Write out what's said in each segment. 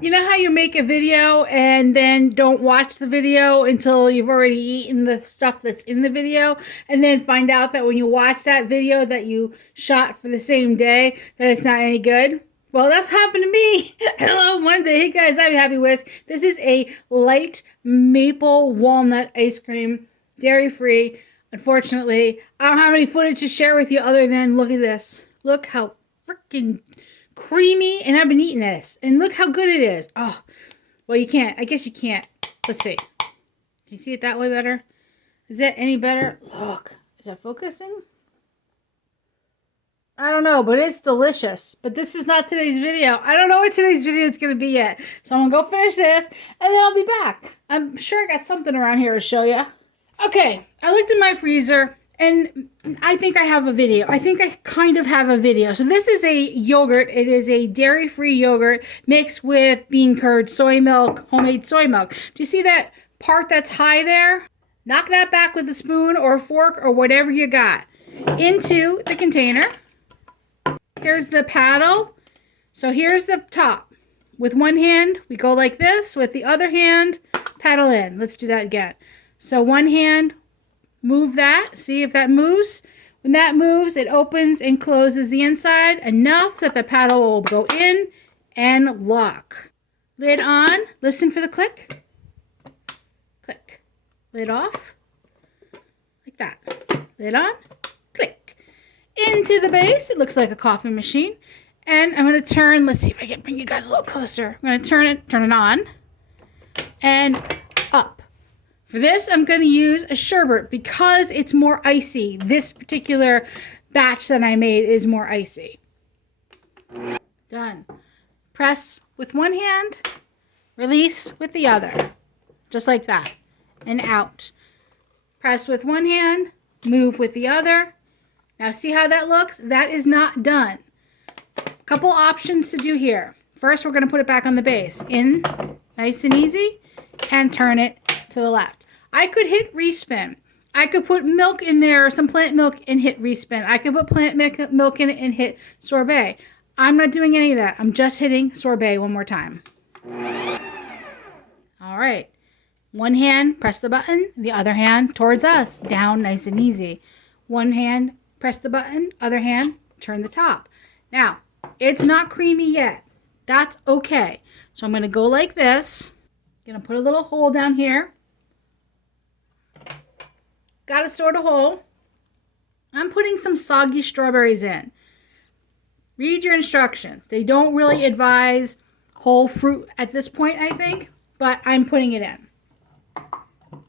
You know how you make a video and then don't watch the video until you've already eaten the stuff that's in the video, and then find out that when you watch that video that you shot for the same day that it's not any good? Well, that's happened to me. Hello, Monday. Hey guys, I'm Happy Whisk. This is a light maple walnut ice cream, dairy free. Unfortunately, I don't have any footage to share with you other than look at this. Look how freaking creamy, and I've been eating this, and look how good it is. Oh, well, you can't. I guess you can't. Let's see. Can you see it that way better? Is that any better? Look, is that focusing? I don't know, but it's delicious. But this is not today's video. I don't know what today's video is going to be yet. So I'm going to go finish this, and then I'll be back. I'm sure I got something around here to show you. Okay, I looked in my freezer, and I think I have a video. I think I kind of have a video. So this is a yogurt. It is a dairy-free yogurt mixed with bean curd, soy milk, homemade soy milk. Do you see that part that's high there? Knock that back with a spoon or a fork or whatever you got into the container. Here's the paddle. So here's the top. With one hand, we go like this. With the other hand, paddle in. Let's do that again. So one hand, move that. See if that moves. When that moves, it opens and closes the inside enough that the paddle will go in and lock. Lid on. Listen for the click. Click. Lid off. Like that. Lid on. Click. Into the base. It looks like a coffee machine. And I'm going to turn. Let's see if I can bring you guys a little closer. I'm going to turn it on. And up. For this, I'm going to use a sherbet because it's more icy. This particular batch that I made is more icy. Done. Press with one hand, release with the other. Just like that. And out. Press with one hand, move with the other. Now see how that looks? That is not done. Couple options to do here. First, we're going to put it back on the base. In, nice and easy, and turn it to the left. I could hit respin. I could put milk in there, some plant milk, and hit respin. I could put plant milk in it and hit sorbet. I'm not doing any of that. I'm just hitting sorbet one more time. All right. One hand, press the button. The other hand towards us. Down, nice and easy. One hand, press the button. Other hand, turn the top. Now, it's not creamy yet. That's okay. So I'm going to go like this. I'm going to put a little hole down here. Got a sort of hole. I'm putting some soggy strawberries in. Read your instructions. They don't really advise whole fruit at this point, I think, but I'm putting it in.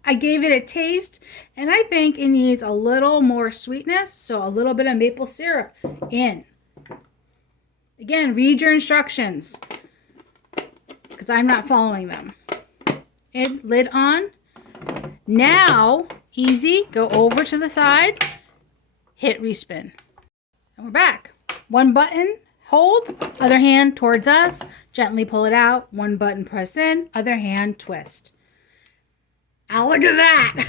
I gave it a taste, and I think it needs a little more sweetness, so a little bit of maple syrup in. Again, read your instructions, because I'm not following them. And lid on. Now, easy, go over to the side, hit respin. And we're back. One button, hold, other hand towards us, gently pull it out, one button press in, other hand twist. Ah, look at that.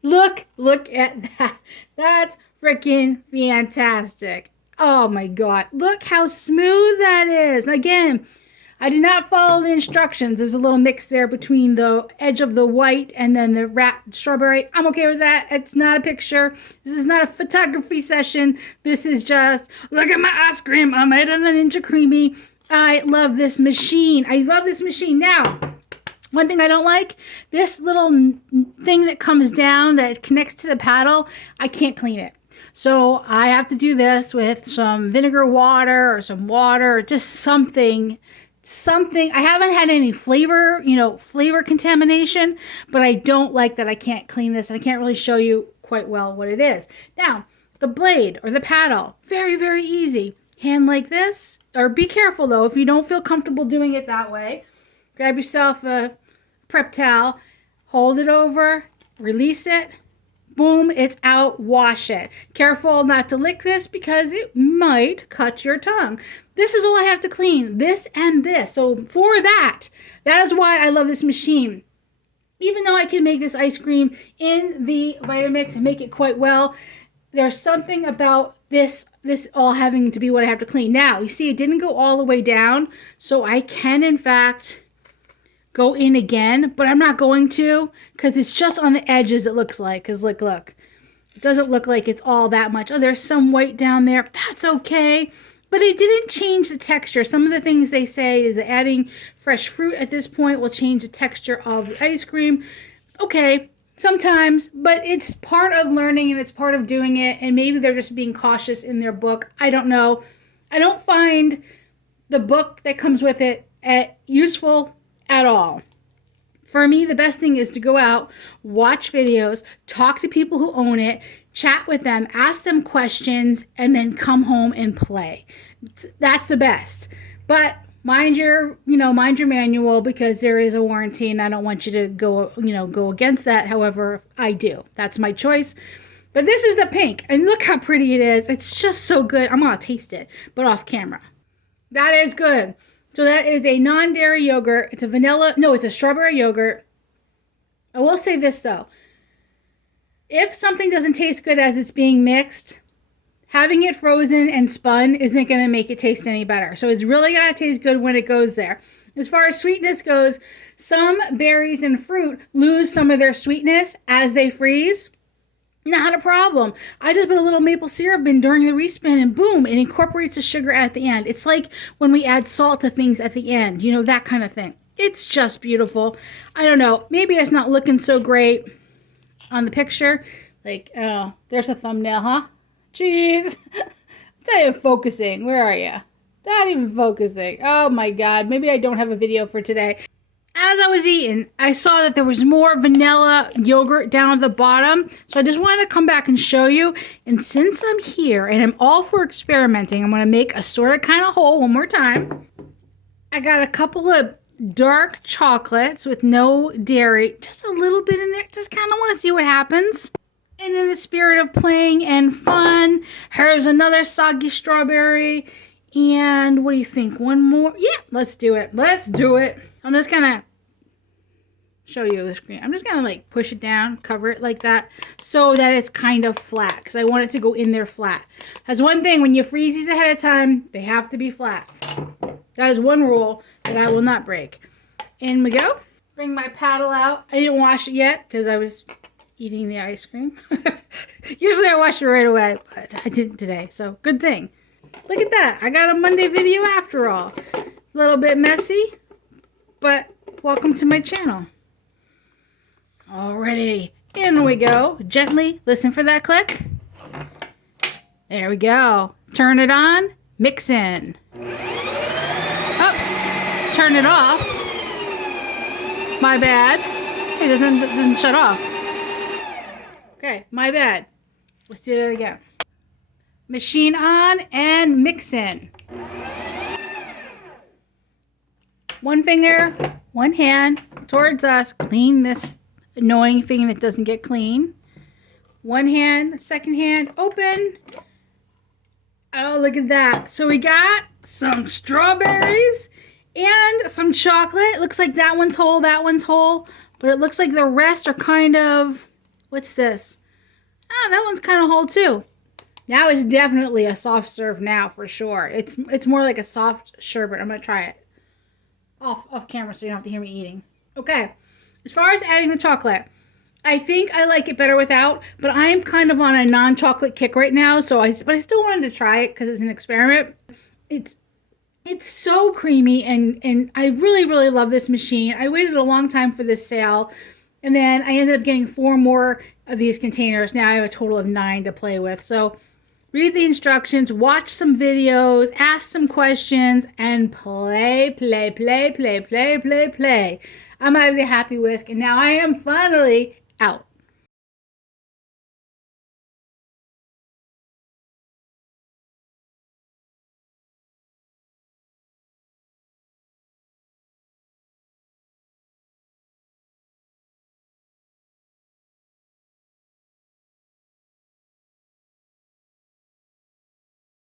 Look at that. That's freaking fantastic. Oh my God, look how smooth that is. Again, I did not follow the instructions. There's a little mix there between the edge of the white and then the wrapped strawberry. I'm okay with that. It's not a picture. This is not a photography session. This is just, look at my ice cream. I made it a Ninja Creami. I love this machine. I love this machine. Now, one thing I don't like, this little thing that comes down that connects to the paddle, I can't clean it. So I have to do this with some vinegar water or some water or just something. I haven't had any flavor contamination, but I don't like that I can't clean this, and I can't really show you quite well what it is. Now, the blade or the paddle, very, very easy. Hand like this, or be careful though, if you don't feel comfortable doing it that way, grab yourself a prep towel, hold it over, release it, boom, it's out, wash it. Careful not to lick this because it might cut your tongue. This is all I have to clean, this and this. So for that is why I love this machine. Even though I can make this ice cream in the Vitamix and make it quite well, there's something about this all having to be what I have to clean. Now, you see it didn't go all the way down, so I can in fact go in again, but I'm not going to because it's just on the edges it looks like. Because look. It doesn't look like it's all that much. Oh, there's some white down there. That's okay. But it didn't change the texture. Some of the things they say is that adding fresh fruit at this point will change the texture of the ice cream. Okay, sometimes, but it's part of learning and it's part of doing it. And maybe they're just being cautious in their book. I don't know. I don't find the book that comes with it useful at all. For me, the best thing is to go out, watch videos, talk to people who own it, chat with them, ask them questions, and then come home and play. That's the best. But mind your manual because there is a warranty and I don't want you to go against that. However, I do. That's my choice. But this is the pink and look how pretty it is. It's just so good. I'm going to taste it, but off camera. That is good. So that is a non-dairy yogurt. It's a strawberry yogurt. I will say this though. If something doesn't taste good as it's being mixed, having it frozen and spun isn't going to make it taste any better. So it's really going to taste good when it goes there. As far as sweetness goes, some berries and fruit lose some of their sweetness as they freeze. Not a problem. I just put a little maple syrup in during the respin and boom, it incorporates the sugar at the end. It's like when we add salt to things at the end, that kind of thing. It's just beautiful. I don't know. Maybe it's not looking so great on the picture. Like, oh, there's a thumbnail, huh? Jeez. It's not even focusing. Where are you? Not even focusing. Oh my God. Maybe I don't have a video for today. As I was eating, I saw that there was more vanilla yogurt down at the bottom. So I just wanted to come back and show you. And since I'm here and I'm all for experimenting, I'm going to make a sort of kind of hole one more time. I got a couple of dark chocolates with no dairy. Just a little bit in there. Just kind of want to see what happens. And in the spirit of playing and fun, here's another soggy strawberry. And what do you think? One more? Yeah, let's do it. Let's do it. I'm just going to show you the screen. I'm just going to like push it down, cover it like that so that it's kind of flat because I want it to go in there flat. That's one thing. When you freeze these ahead of time, they have to be flat. That is one rule that I will not break. In we go. Bring my paddle out. I didn't wash it yet because I was eating the ice cream. Usually I wash it right away, but I didn't today. So good thing. Look at that. I got a Monday video after all. A little bit messy, but welcome to my channel. Alrighty, in we go. Gently, listen for that click. There we go. Turn it on, mix in. Oops, turn it off. My bad. It doesn't shut off. Okay, my bad. Let's do that again. Machine on and mix in. One finger, one hand towards us. Clean this annoying thing that doesn't get clean. One hand, second hand, open. Oh, look at that. So we got some strawberries and some chocolate. Looks like that one's whole, that one's whole. But it looks like the rest are kind of, what's this? Oh, that one's kind of whole too. Now it's definitely a soft serve now for sure. It's more like a soft sherbet. I'm going to try it. Off camera so you don't have to hear me eating. Okay. As far as adding the chocolate, I think I like it better without, but I'm kind of on a non-chocolate kick right now, but I still wanted to try it because it's an experiment. It's so creamy and I really, really love this machine. I waited a long time for this sale, and then I ended up getting 4 more of these containers. Now I have a total of 9 to play with. So read the instructions, watch some videos, ask some questions, and play. I'm out of the Happy Whisk, and now I am finally out.